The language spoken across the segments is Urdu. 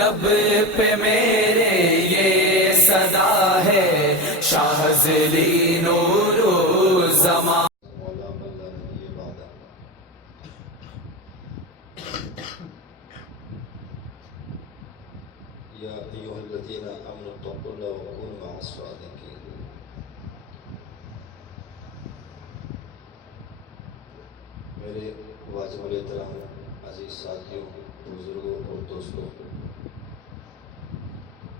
لب پہ میرے یہ صدا ہے، شاہزلی نور زمان. یا ایھا الذین آمنوا اتقوا اللہ وکونوا مع الصادقین. میرے واجب الاحترام عزیز ساتھیوں، بزرگوں اور دوستوں،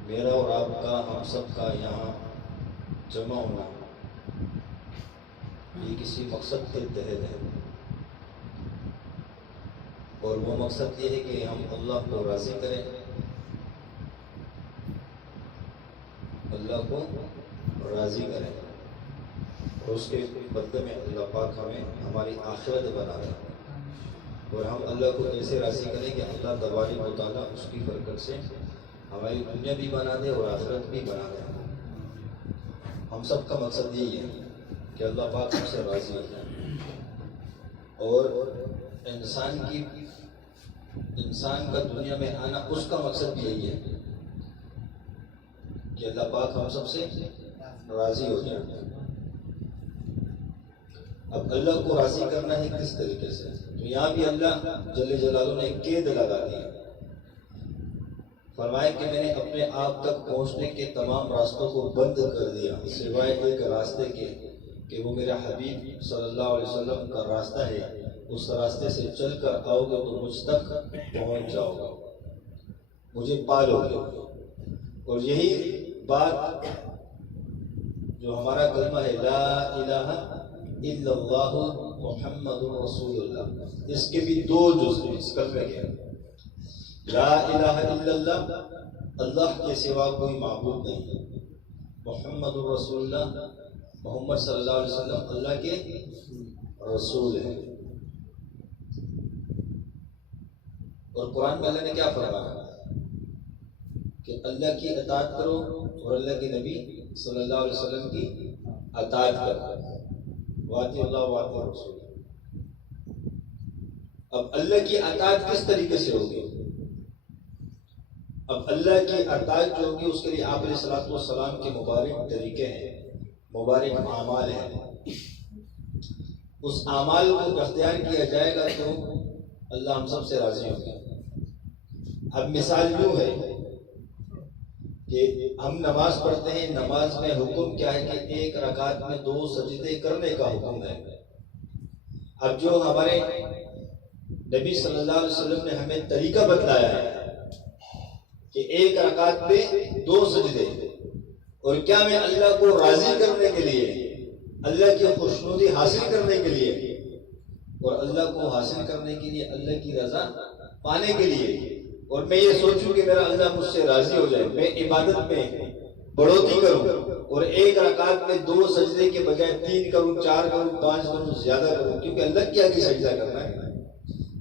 میرا اور آپ کا، ہم سب کا یہاں جمع ہونا یہ کسی مقصد کے تحت ہے، اور وہ مقصد یہ ہے کہ ہم اللہ کو راضی کریں، اللہ کو راضی کریں، اور اس کے بدلے میں اللہ پاک ہمیں ہماری آخرت بنا دے، اور ہم اللہ کو ایسے راضی کریں کہ اللہ تبارک و تعالیٰ اس کی برکت سے ہماری دنیا بھی بنا دے اور آخرت بھی بنا دے. ہم سب کا مقصد یہی ہے کہ اللہ پاک ہم سے راضی ہو جائے، اور انسان کا دنیا میں آنا اس کا مقصد بھی یہی ہے کہ اللہ پاک ہم سب سے راضی ہو جائے. اب اللہ کو راضی کرنا ہے کس طریقے سے؟ تو یہاں بھی اللہ جل جلالہ نے ایک قید لگا دی، فرمایا کہ میں نے اپنے آپ تک پہنچنے کے تمام راستوں کو بند کر دیا سوائے ایک راستے کے کہ وہ میرا حبیب صلی اللہ علیہ وسلم کا راستہ ہے، اس راستے سے چل کر آؤ گے تو مجھ تک پہنچ جاؤ گے، مجھے پالو گے. اور یہی بات جو ہمارا کلمہ ہے لا الہ الا اللہ محمد رسول اللہ، اس کے بھی دو جز ہیں اس کلمے کے. لا الہ الا اللہ، اللہ کے سوا کوئی معبود نہیں، محمد رسول اللہ، محمد صلی اللہ علیہ وسلم اللہ کے رسول ہیں. اور قرآن میں اللہ نے کیا فرمایا کہ اللہ کی اطاعت کرو اور اللہ کے نبی صلی اللہ علیہ وسلم کی اطاعت کرو، واطیعوا اللہ واطیعوا الرسول. اب اللہ کی اطاعت کس طریقے سے ہوگی؟ اب اللہ کی اطاعت جو ہوگی اس کے لیے آپ علیہ الصلوۃ والسلام کے مبارک طریقے ہیں، مبارک اعمال ہیں. اس اعمال کو اختیار کیا جائے گا تو اللہ ہم سب سے راضی ہوگا. اب مثال یوں ہے کہ ہم نماز پڑھتے ہیں، نماز میں حکم کیا ہے کہ ایک رکعت میں 2 سجدے کرنے کا حکم ہے. اب جو ہمارے نبی صلی اللہ علیہ وسلم نے ہمیں طریقہ بتلایا ہے کہ ایک رکعت پہ 2 سجدے، اور کیا میں اللہ کو راضی کرنے کے لیے، اللہ کی خوشنودی حاصل کرنے کے لیے، اور اللہ کو حاصل کرنے کے لیے، اللہ کی رضا پانے کے لیے، اور میں یہ سوچوں کہ میرا اللہ مجھ سے راضی ہو جائے، میں عبادت میں بڑھوتری کروں اور ایک رکعت میں 2 سجدے کے بجائے 3 کروں، 4 کروں، 5 کروں، زیادہ کروں، کیونکہ اللہ کے آگے سجدہ کرنا ہے،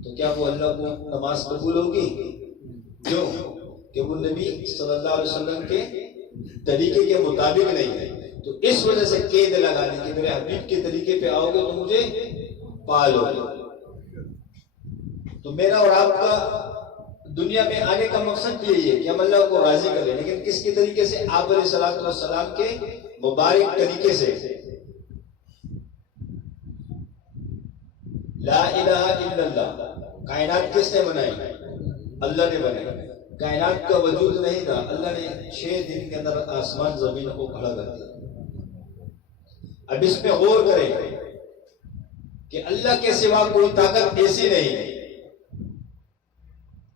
تو کیا وہ اللہ کو نماز قبول ہوگی؟ کیوں کہ وہ نبی صلی اللہ علیہ وسلم کے طریقے کے مطابق نہیں ہے. تو اس وجہ سے قید لگا دی کہ میرے حبیب کے طریقے پہ آؤ گے تو مجھے پالو گے. تو میرا اور آپ کا دنیا میں آنے کا مقصد یہی ہے کہ ہم اللہ کو راضی کریں، لیکن کس کے طریقے سے؟ آپ علیہ الصلوۃ والسلام کے مبارک طریقے سے. لا الہ الا اللہ، کائنات کس نے بنائی؟ اللہ نے بنائی. کائنات کا وجود نہیں تھا، اللہ نے 6 دن کے اندر آسمان زمین کو کھڑا کر دیا. اب اس پہ غور کریں کہ اللہ کے سوا کوئی طاقت ایسی نہیں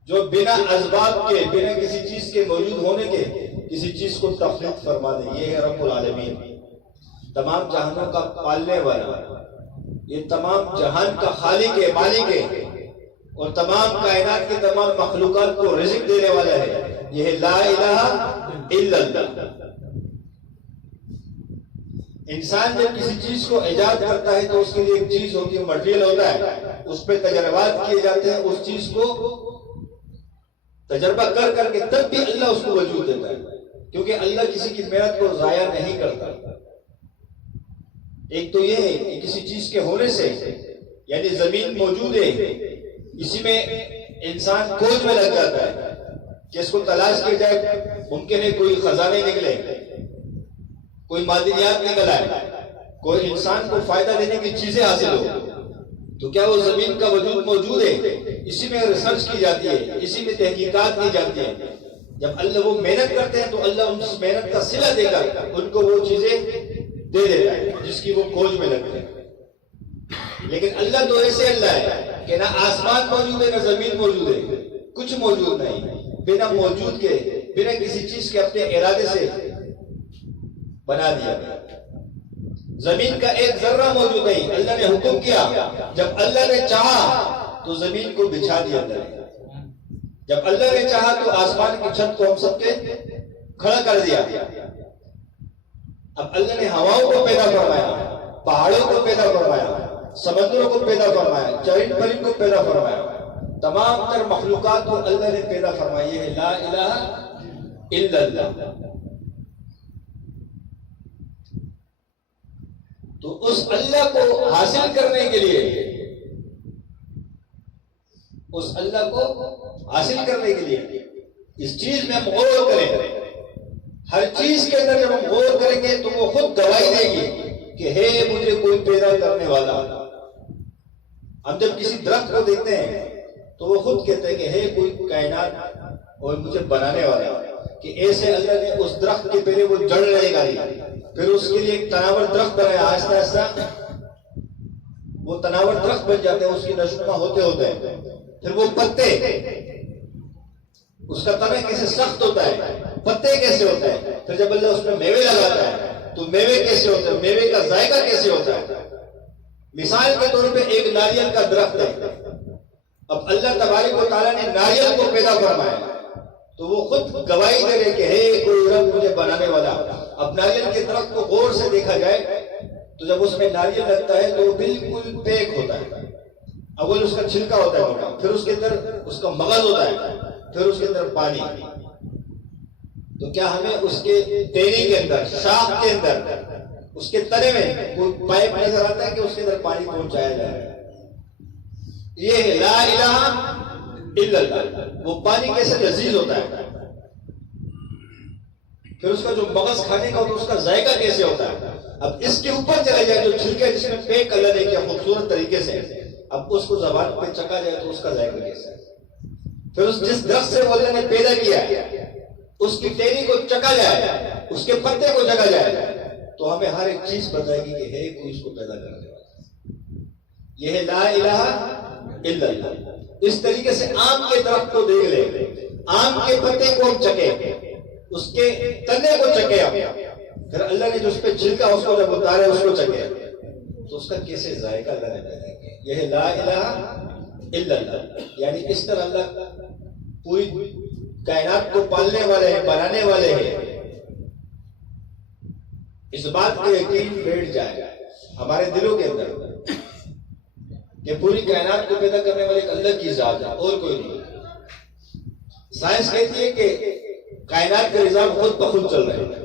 جو بنا اسباب کے، بنا کسی چیز کے موجود ہونے کے کسی چیز کو تخلیق فرما دے. یہ ہے رب العالمین، تمام جہانوں کا پالنے والا، یہ تمام جہان کا خالق ہے، مالک ہے، اور تمام کائنات کی تمام مخلوقات کو رزق دینے والا ہے. یہ ہے لا الہ الا اللہ. انسان جب کسی چیز کو ایجاد کرتا ہے تو اس کے لیے ایک چیز ہوتی ہے، مٹیریل ہوتا ہے، اس پہ تجربات کیے جاتے ہیں، اس چیز کو تجربہ کر کر کے تب بھی اللہ اس کو وجود دیتا ہے، کیونکہ اللہ کسی کی محنت کو ضائع نہیں کرتا. ایک تو یہ ہے کہ کسی چیز کے ہونے سے، یعنی زمین موجود ہے، اسی میں انسان کھوج میں لگ جاتا ہے، کہ اس کو تلاش کی جائے، ممکن ہے کوئی خزانے نکلے، کوئی معدنیات نکل آئے، کوئی انسان کو فائدہ دینے کی چیزیں حاصل ہو، تو کیا وہ زمین کا وجود موجود ہے؟ اسی میں ریسرچ کی جاتی ہے، اسی میں تحقیقات کی جاتی ہے۔ جب اللہ وہ محنت کرتے ہیں تو اللہ ان اس محنت کا صلہ دے کر ان کو وہ چیزیں دے دیتا ہے جس کی وہ کھوج میں لگتے ہیں۔ لیکن اللہ تو ایسے اللہ ہے کہ نہ آسمان موجود ہے نہ زمین موجود ہے، کچھ موجود نہیں، بنا موجود کے، بنا کسی چیز کے اپنے ارادے سے بنا دیا۔ زمین کا ایک ذرہ موجود نہیں، اللہ نے حکم کیا، جب اللہ نے چاہا تو زمین کو بچھا دیا اللہ نے، جب اللہ نے چاہا تو آسمان کی چھت کو ہم سب کے کھڑا کر دیا۔ اب اللہ نے ہواؤں کو پیدا فرمایا، پہاڑوں کو پیدا فرمایا، سمندروں کو پیدا فرمایا، چرند پرند کو پیدا فرمایا، تمام تر مخلوقات کو اللہ نے پیدا فرمائی ہے۔ لا الہ الا اللہ۔ تو اس اللہ کو حاصل کرنے کے لیے، اس اللہ کو حاصل کرنے کے لیے اس چیز میں ہم غور کریں، ہر چیز کے اندر جب ہم غور کریں گے تو وہ خود گواہی دے گی کہ ہے مجھے کوئی پیدا کرنے والا۔ ہم جب کسی درخت کو دیکھتے ہیں تو وہ خود کہتے ہیں کہ ہے کوئی کائنات اور مجھے بنانے والا، کہ ایسے اللہ نے اس درخت کے پہلے وہ جڑ لگے گا، پھر اس کے لیے ایک تناور درخت بنایا، آہستہ آہستہ وہ تناور درخت بن جاتے ہیں، اس کی نشوما ہوتے ہوتے ہیں، پھر وہ پتے، اس کا تنا کیسے سخت ہوتا ہے، پتے کیسے ہوتے ہیں، پھر جب اللہ اس میں میوے لگاتا ہے تو میوے کیسے ہوتے ہیں، میوے کا ذائقہ کیسے ہوتا ہے۔ مثال کے طور پہ ایک ناریل کا درخت ہے، اب اللہ تبارک و تعالیٰ نے ناریل کو پیدا فرمایا تو وہ خود گواہی دے رہے کہ ہے کوئی رب مجھے بنانے والا۔ اب ناریل کے درخت کو غور سے دیکھا جائے تو جب اس میں ناریل لگتا ہے تو وہ بالکل پیک ہوتا ہے، اول اس کا چھلکا ہوتا ہے موٹا، پھر اس کے اندر اس کا مغز ہوتا ہے، پھر اس کے اندر پانی۔ تو کیا ہمیں اس کے ٹہنی کے اندر، شاخ کے اندر، اس کے تنے میں کوئی پائپ نظر آتا ہے کہ اس کے اندر پانی پہنچایا جائے؟ یہ ہے لا الہ الا اللہ۔ وہ پانی کیسے لذیذ ہوتا ہے، پھر اس کا جو مغز کھانے کا ہوتا ہے اس کا ذائقہ کیسے ہوتا ہے۔ اب اس کے اوپر چلے جائے جو چھلکے جس میں پیک اللہ نے کیا خوبصورت طریقے سے، اب اس کو زبان پہ چکا جائے تو اس کا ذائقہ کیسا ہے۔ پھر اس جس درخت سے وہ اللہ نے پیدا کیا اس کی ٹہنی کو چکا جائے، اس کے پتے کو چکا جائے تو ہمیں ہر ایک چیز بتائے گی کہ ہے کوئی اس کو پیدا کرنے والا۔ یہ ہے لا الہ الا اللہ۔ اس طریقے سے آم کے درخت کو دیکھ لے، آم کے پتے کو ہم چکے، اس کے تنے کو چکے، پھر اللہ نے جو اس پہ چھلکا اس کو جب اتارے اس کو چکے تو اس کا کیسے ذائقہ اللہ نے پیدا کیا۔ یہ ہے لا الہ الا اللہ۔ یعنی اس طرح اللہ پوری کائنات کو پالنے والے ہیں، بنانے والے ہیں۔ اس بات کو یقین بیٹھ جائے ہمارے دلوں کے اندر کہ پوری کائنات کو پیدا کرنے والے ایک اللہ کی ذات ہے اور کوئی نہیں۔ سائنس کہتی ہے کہ کائنات کا نظام خود بخود چل رہا ہے،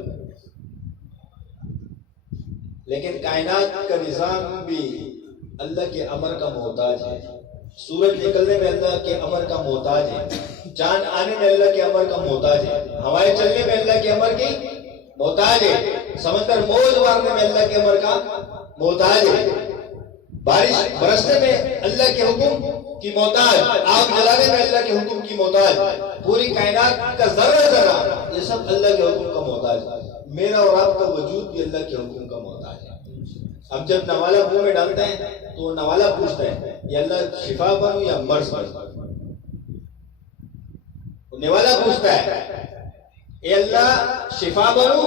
لیکن کائنات کا نظام بھی اللہ کے امر کا محتاج ہے۔ سورج نکلنے میں اللہ کے امر کا محتاج ہے، چاند آنے میں اللہ کے امر کا محتاج ہے، ہوائیں چلنے میں اللہ کے امر کی محتاج ہے، سمندر موج مارنے میں اللہ کے امر کا محتاج ہے، بارش برسنے میں اللہ کے حکم کی محتاج، آگ جلانے میں اللہ کے حکم کی محتاج، پوری کائنات کا ذرہ ذرہ یہ سب اللہ کے حکم کا محتاج ہے۔ میرا اور آپ کا وجود بھی اللہ کے حکم کا محتاج ہے۔ اب جب نوالا منہ میں ڈالتے ہیں تو وہ نوالا پوچھتا ہے یا اللہ شفا بنو یا مرض بنو، نوالا پوچھتا ہے اے اللہ شفا بنو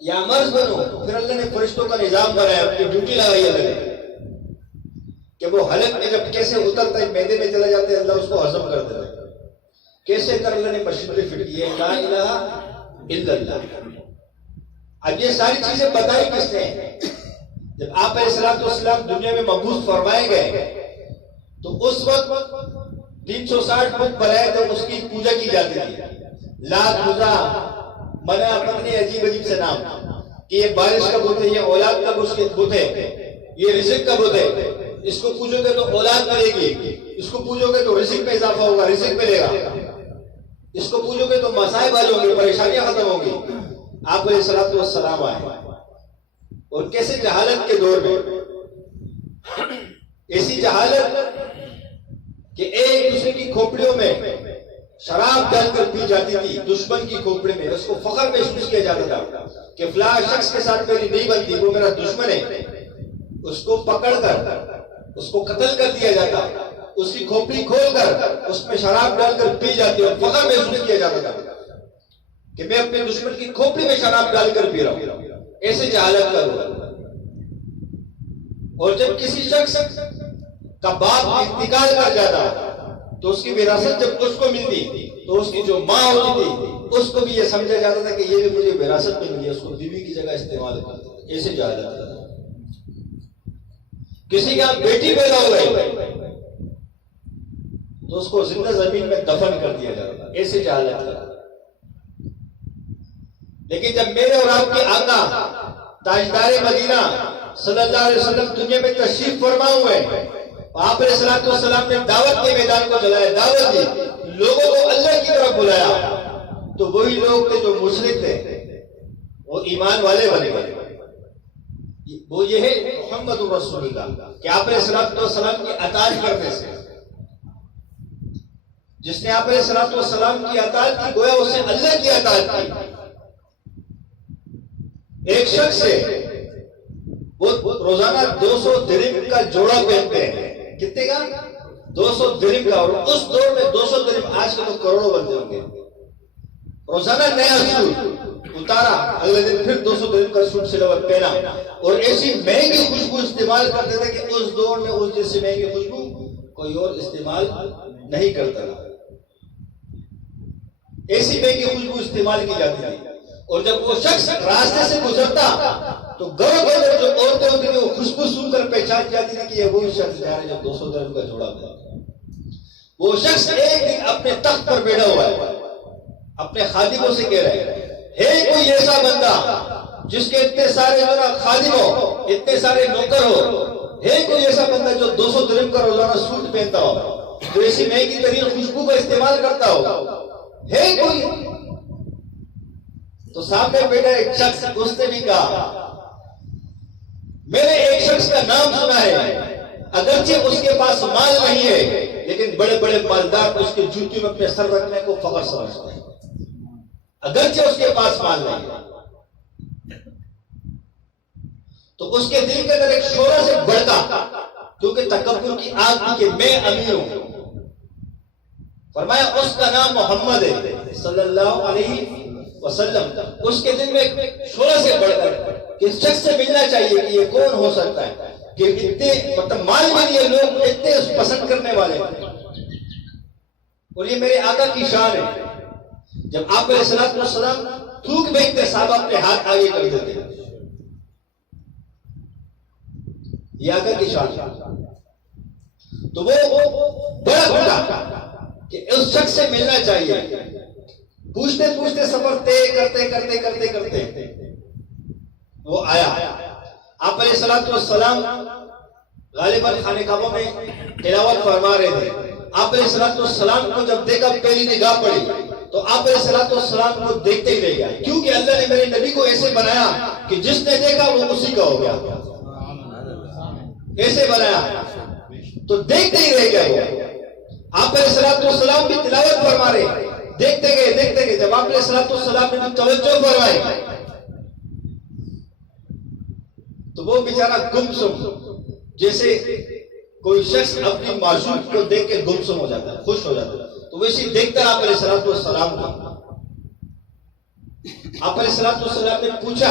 یا مرض بنو، پھر اللہ نے فرشتوں کا نظام بنایا، اپنی ڈیوٹی لگائی اللہ نے کہ وہ حلق میں جب کیسے اترتا ہے معدے میں چلا جاتا ہے اللہ اس کو ہضم کر دیتا ہے، کیسے کر اللہ نے مشینری فٹ کی ہے لا الہ الا اللہ۔ اب یہ ساری چیزیں بتائی کس نے؟ جب آپ علیہ السلام دنیا میں مبعوث فرمائے گئے تو اس وقت 360 بت بنائے تھے، اس کی پوجا کی جاتی تھی، لات عزا منا پتنی عجیب عجیب سے نام کہ یہ بارش کا بت ہے، یہ اولاد کا بت ہے، یہ رزق کا بت ہے، اس کو پوجو گے تو اولاد ملے گی، اس کو پوجو گے تو رزق میں اضافہ ہوگا، رزق ملے گا۔ اس کو پوچھو گے تو مسائب حل ہوں گے، پریشانیاں ختم ہوں گی۔ آپ علیہ الصلوۃ والسلام آئے اور کیسے جہالت کے دور میں، ایسی جہالت کہ ایک دوسرے کی کھوپڑیوں میں شراب ڈال کر پی جاتی تھی، دشمن کی کھوپڑی میں اس کو فخر محسوس کیا جاتا تھا کہ فلاں شخص کے ساتھ میری نہیں بنتی، وہ میرا دشمن ہے، اس کو پکڑ کر اس کو قتل کر دیا جاتا، اس کی کھوپڑی کھول کر اس میں شراب ڈال کر پی جاتی اور فخر محسوس کیا جاتا تھا کہ میں اپنے دشمن کی کھوپڑی میں شراب ڈال کر پی رہا ہوں۔ ایسے جہالت کا ہوا۔ اور جب کسی شخص کا باپ انتقال کر جاتا تو اس کی وراثت جب اس کو ملتی تو اس کی جو ماں ہوتی تھی اس کو بھی یہ سمجھا جاتا تھا کہ یہ بھی مجھے وراثت میں ملی ہے، اس کو بیوی کی جگہ استعمال کرتے تھے۔ ایسے جہالت کا۔ کسی کا بیٹی پیدا ہو گئی تو اس کو زندہ زمین میں دفن کر دیا جاتا تھا۔ ایسے جہالت کا۔ لیکن جب میرے اور آپ کے آقا تاجدار مدینہ صلی اللہ علیہ وسلم دنیا میں تشریف فرما ہوئے، آپ علیہ الصلوۃ والسلام نے دعوت کے میدان کو چلایا، دعوت دی، لوگوں کو اللہ کی طرف بلایا، تو وہی لوگ تھے جو مشرک تھے وہ ایمان والے بنے گئے۔ وہ یہ ہے محمد رسول اللہ کہ آپ علیہ الصلوۃ والسلام کی اطاعت کرنے سے، جس نے آپ علیہ الصلوۃ والسلام کی اطاعت کی گویا اس نے اللہ کی اطاعت کی۔ ایک شخص ہے وہ روزانہ 200 درہم کا جوڑا پہنتے ہیں، کتنے کا؟ 200 درہم کا، اور اس دور میں 200 درہم آج کے تو کروڑوں بنتے ہوں گے۔ روزانہ نیا سوٹ اتارا، اگلے دن پھر 200 درہم کا سوٹ سلا اور پہنا، اور ایسی مہنگی خوشبو استعمال کرتے تھے کہ اس دور میں اس جیسی مہنگی خوشبو کوئی اور استعمال نہیں کرتا تھا۔ ایسی مہنگی خوشبو استعمال کی جاتی تھی، اور جب وہ شخص راستے سے گزرتا تو گھروں گھر جو عورتیں ہوتی تھیں وہ خوشبو سن کر پہچان جاتی تھی کہ یہ وہی شخص جا رہا ہے جو 200 درہم کا جوڑا تھا۔ وہ شخص ایک دن اپنے تخت پر بیٹھا ہوا ہے، اپنے خادموں سے کہہ رہے ہیں، ہے کوئی ایسا بندہ جس کے اتنے سارے خادم ہو، اتنے سارے نوکر ہو، ہے کوئی ایسا بندہ جو 200 درہم کا روزانہ سوٹ پہنتا ہو، جو ایسی مہنگی ترین خوشبو کا استعمال کرتا ہو، ہے کوئی؟ تو سامنے بیٹھا ایک شخص، اس نے بھی کہا میں نے ایک شخص کا نام سنا ہے، اگرچہ اس کے پاس مال نہیں ہے لیکن بڑے بڑے مالدار اس کی جوتیوں میں اپنے سر رکھنے کو فخر سمجھتے ہیں، اگرچہ اس کے پاس مال نہیں ہے۔ تو اس کے دل کے اندر ایک شعلہ سے بڑھتا، کیونکہ تکبر کی آگ تھی کہ میں امیر ہوں۔ فرمایا اس کا نام محمد ہے صلی اللہ علیہ وسلم۔ اس کے دل میں شعلہ سے بڑھ کر کہ اس شخص سے ملنا چاہیے کہ یہ کون ہو سکتا ہے کہ اتنے مطلب مال میں یہ لوگ اتنے پسند کرنے والے ہیں، اور یہ میرے آقا کی شان ہے۔ جب آپ علیہ الصلوۃ والسلام تھوک پھینکتے صحابہ اپنے ہاتھ آگے کر دیتے، یہ آقا کی شان ہے۔ تو وہ بڑا بڑا کہ اس شخص سے ملنا چاہیے۔ پوچھتے پوچھتے سفر طے کرتے کرتے کرتے کرتے وہ آیا۔ آپ علیہ الصلوۃ والسلام غالباً خانہ کعبہ میں تلاوت فرما رہے تھے۔ آپ علیہ الصلوۃ والسلام کو جب دیکھا پہلی نگاہ پڑی تو آپ علیہ الصلوۃ والسلام کو دیکھتے ہی رہ گیا، کیونکہ اللہ نے میرے نبی کو ایسے بنایا کہ جس نے دیکھا وہ اسی کا ہو گیا، ایسے بنایا تو دیکھتے ہی رہ گیا وہ۔ آپ علیہ الصلوۃ والسلام بھی تلاوت فرما رہے، دیکھتے گئے جب آپ علیہ الصلوۃ والسلام نے بھی توجہ فرمائی تو وہ بیچارہ گمسم، جیسے کوئی شخص اپنی معشوق کو دیکھ کے گمسم ہو جاتا ہے، خوش ہو جاتا ہے، تو ویسے دیکھتا آپ علیہ الصلوۃ والسلام کو۔ آپ علیہ الصلوۃ والسلام نے پوچھا،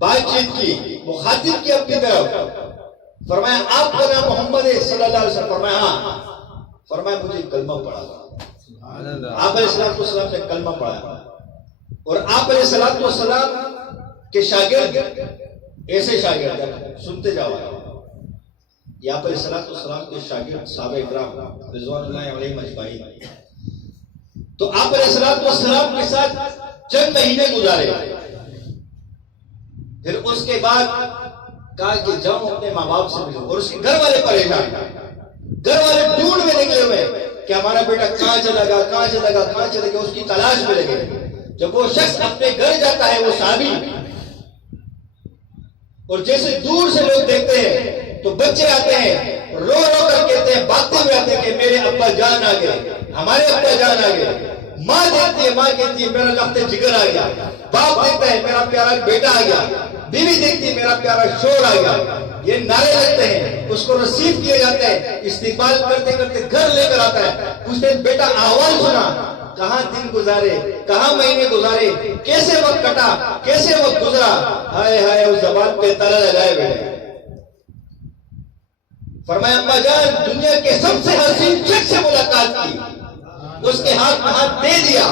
بات چیت کی، مخاطب کی اپنی طرف، فرمایا آپ کا نام محمد ہے صلی اللہ علیہ وسلم؟ فرمایا ہاں۔ فرمایا مجھے کلمہ پڑھا۔ آپ علیہ الصلوۃ والسلام نے کلمہ پڑھا، اور آپ علیہ الصلوۃ والسلام کے شاگرد، ایسے شاگرد سنتے جاؤ، یہ آپ علیہ الصلوۃ والسلام کے شاگرد صحابہ اکرام رضوان اللہ علیہم اجمعین، تو آپ علیہ الصلوۃ والسلام کے ساتھ چند مہینے گزارے، پھر اس کے بعد کہا کہ جاؤ اپنے ماں باپ سے ملو، اور اس کے گھر والے پریشان، گھر والے ڈھونڈ میں نکلے ہوئے کہ ہمارا بیٹا کہاں چلا گیا کہاں چلا گیا کہاں چلا گیا، اس کی تلاش میں لگے۔ جب وہ شخص اپنے گھر جاتا ہے وہ صحابی، اور جیسے دور سے لوگ دیکھتے ہیں تو بچے آتے ہیں رو رو کر کہتے ہیں، بھاگتے ہوئے آتے ہیں کہ میرے ابا جان آ گئے، ہمارے ابا جان آ گئے۔ ماں دیکھتی ہے، ماں کہتی ہے میرا لخت جگر آ گیا۔ باپ دیکھتا ہے میرا پیارا بیٹا آ گیا۔ بیوی دیکھتی ہے میرا پیارا شور آ گیا۔ یہ نعرے لگتے ہیں، اس کو ریسیو کیے جاتے ہیں، استقبال کرتے کرتے گھر لے کر آتا ہے، پوچھتے ہیں بیٹا احوال سنا، کہاں دن گزارے، کہاں مہینے گزارے، کیسے وقت کٹا، کیسے وقت گزرا۔ ہائے ہائے اس زبان پہ تالا لگائے بیٹھے۔ فرمایا ابا جان دنیا کے سب سے حسین شخص سے ملاقات کی، اس کے ہاتھ میں ہاتھ دے دیا۔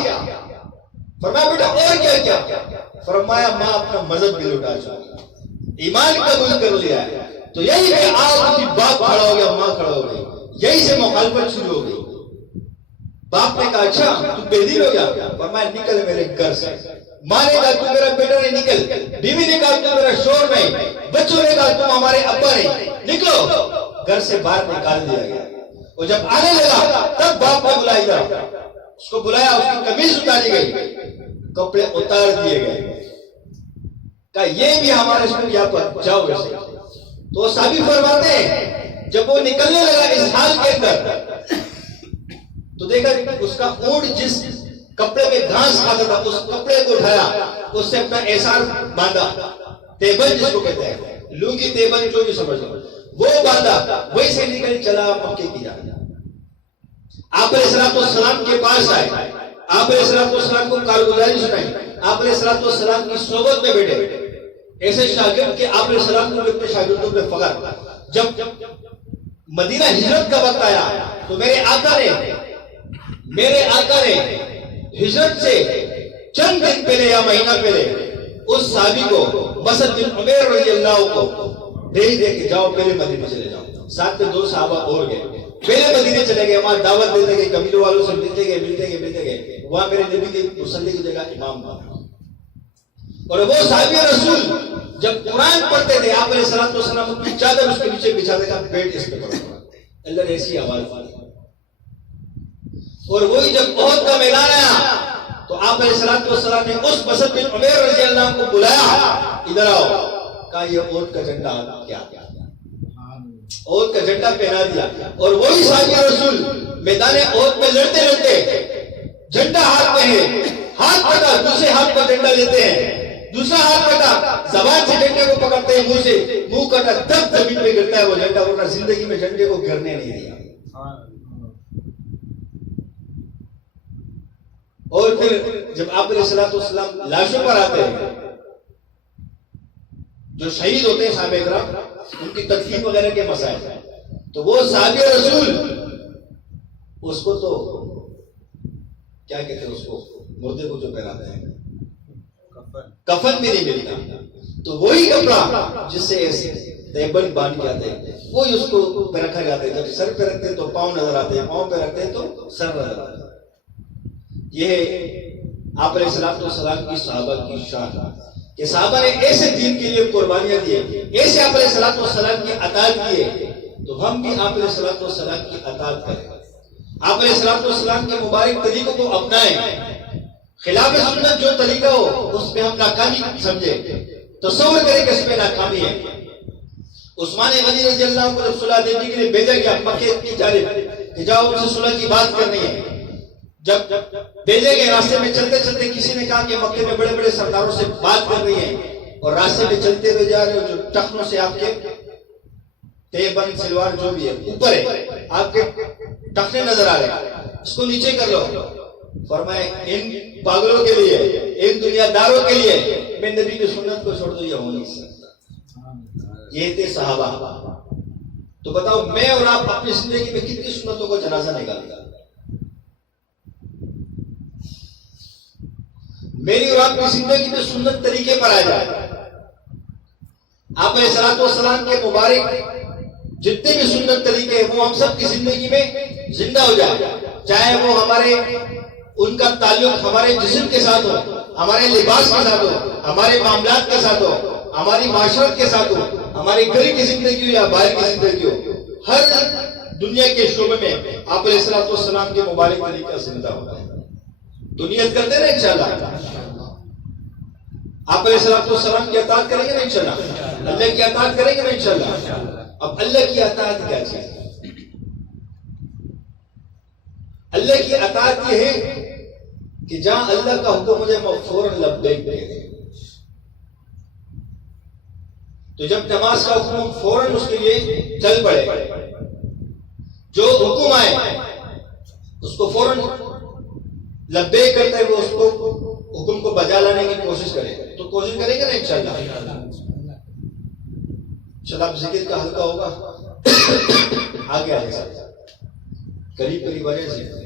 فرمایا بیٹا اور کیا کیا؟ فرمایا ماں اپنا مذہب بھی لوٹا چکا، ایمان قبول کر لیا ہے۔ تو یہی کہ آج اسی باپ کھڑا ہو گیا، ماں کھڑا ہو گئی، یہی سے مخالفت شروع ہو گئی۔ باپ نے کہا اچھا تو بے دل ہو گیا؟ فرمایا نکل میرے گھر سے۔ ماں نے کہا تو میرا بیٹا نہیں، نکل۔ بیوی نے کہا تو میرا شور نہیں۔ بچوں نے کہا تم ہمارے ابا نہیں، نکلو۔ گھر سے باہر نکال دیا گیا۔ اور جب آنے لگا تب باپ نے بلایا، اس کو بلایا، اس کی قمیض اتاری گئی، کپڑے اتار دیے گئے، کہا یہ بھی ہمارے اسکول یہاں پر جاؤ ایسے۔ تو صحابی فرماتے ہیں جب وہ نکلنے لگا اس حال کے اندر تو دیکھا اس کا اونٹ جس کپڑے میں گھاس کھاتا تھا اس کپڑے کو اٹھایا، اس سے اپنا احسار باندھا، تیبن جس کو کہتے ہیں، لونگی تیبن جو بھی سمجھ لو، وہ باندھا، وہی سے نکل چلا مکے کی جانب۔ آپ علیہ السلام کے پاس آئے، آپ علیہ السلام کو کارگزاری سنائی، آپ علیہ السلام کی صحبت میں بیٹھے۔ ایسے شاگرد کہ آپ علیہ السلام کو اپنے شاگردوں پہ فخر۔ جب مدینہ ہجرت کا وقت آیا تو میرے آقا نے ہجرت سے چند دن پہلے یا مہینہ پہلے اس صحابی کو مسعد بن عمیر رضی اللہ کو بھیج دے کہ جاؤ پہلے مدینے چلے جاؤ۔ ساتھ میں 2 صحابہ اور گئے، پہلے مدینے چلے گئے، وہاں دعوت دیتے گئے، قبیلوں والوں سے ملتے گئے، وہاں میرے نبی کے مصلی کی جگہ امام بنا۔ اور وہ صحابی رسول جب قرآن پڑھتے تھے آپ علیہ السلام اپنی چادر اس کے نیچے بچھا دے گا، بیٹھ اس پہ پڑھو۔ اللہ نے ایسی آواز دی۔ اور وہی جب احد کا میدان آیا تو آپ علیہ السلام نے اس مسعد بن عمیر رضی اللہ عنہ کو بلایا، ادھر آؤ۔ کہا یہ احد کا جھنڈا کیا؟ احد کا جھنڈا پہنا دیا۔ اور وہی صحابی رسول میدان احد میں لڑتے جھنڈا ہاتھ میں ہے، ہاتھ کٹا دوسرے ہاتھ پر جھنڈا لیتے ہیں، دوسرا ہاتھ کٹا زبان سے جھنڈے کو پکڑتے ہیں، منہ کٹا تب زمین پہ گرتا ہے وہ جھنڈا، ورنہ زندگی میں جھنڈے کو گرنے نہیں دیا۔ اور پھر جب آپ علیہ السلام لاشوں پر آتے ہیں، جو شہید ہوتے ہیں صحابہ کرام، ان کی تدفین وغیرہ کے مسائل، تو وہ صحابی رسول اس کو تو کیا کہتے ہیں، اس کو مردے کو جو پہناتے ہیں کفن بھی نہیں ملتا، تو وہی کپڑا جس سے تیبن باندھ کے آتے ہیں وہی اس کو پہ رکھا جاتا ہے۔ جب سر پہ رکھتے ہیں تو پاؤں نظر آتے ہیں، پاؤں پہ رکھتے ہیں تو سر نظر آتا ہے۔ یہ آپ علیہ السلام کی صحابہ کی شان کہ صحابہ نے ایسے دین کے لیے قربانیاں دی، ایسے آپ علیہ السلام کی اطاعت کیے، تو ہم بھی آپ علیہ السلام کی اطاعت کریں، آپ علیہ السلام کے مبارک طریقوں کو اپنائیں۔ خلاف سنت جو طریقہ ہو اس میں ہم ناکامی سمجھے، تصور کریں کہ اس میں ناکامی ہے۔ عثمان غنی رضی اللہ عنہ کو جب صلح دینے کے لیے بھیجا گیا مکے کی جانب کہ جاؤ ان سے صلح کی بات کرنی ہے، جب بھیجے گئے راستے میں چلتے چلتے کسی نے کہا کہ مکے میں بڑے بڑے سرداروں سے بات کر رہی ہے، اور راستے میں چلتے ہوئے جا رہے ہو، جو ٹخنوں سے آپ کے تیبن سلوار جو بھی ہے اوپر ہے، آپ کے ٹخنے نظر آ رہے ہیں، اس کو نیچے کر لو۔ فرمائے ان پاگلوں کے لیے، ان دنیا داروں کے لیے میں نبی کی سنت کو چھوڑ دوں، یہ ہو نہیں سکتا۔ یہ تھے صحابہ۔ تو بتاؤ میں اور آپ اپنی زندگی میں کتنی سنتوں کو جنازہ نکالتا؟ میری اور آپ کی زندگی میں سنت طریقے پر آ جائے، آپ علیہ السلام کے مبارک جتنے بھی سنت طریقے ہیں وہ ہم سب کی زندگی میں زندہ ہو جائے، چاہے وہ ہمارے ان کا تعلق ہمارے جسم کے ساتھ ہو، ہمارے لباس کے ساتھ ہو، ہمارے معاملات کے ساتھ ہو، ہماری معاشرت کے ساتھ ہو، ہماری گھر کی زندگی ہو یا باہر کی زندگی ہو، ہر دنیا کے شعبے میں آپ علیہ السلام کے مبارک طریقہ زندہ ہوتا ہے. تو نیت کرتے نا انشاءاللہ آپ علیہ السلام کی اطاعت کریں گے نا انشاءاللہ, اللہ کی اطاعت کریں گے نا انشاءاللہ. اب اللہ کی اطاعت کیا چیز ہے؟ اللہ کی اطاعت یہ ہے کہ جہاں اللہ کا حکم مجھے فوراً لبیک کہہ دے. تو جب نماز کا حکم فوراً اس کے لیے چل پڑے, جو حکم آئے اس کو فوراً لبیک کرتے ہوئے اس کو حکم کو بجا لانے کی کوشش کرے, تو کوشش کریں گے نا انشاءاللہ. چل آپ ذکر کا حلقہ ہوگا, آگے آگے قریب قریب آ جائے ذکر.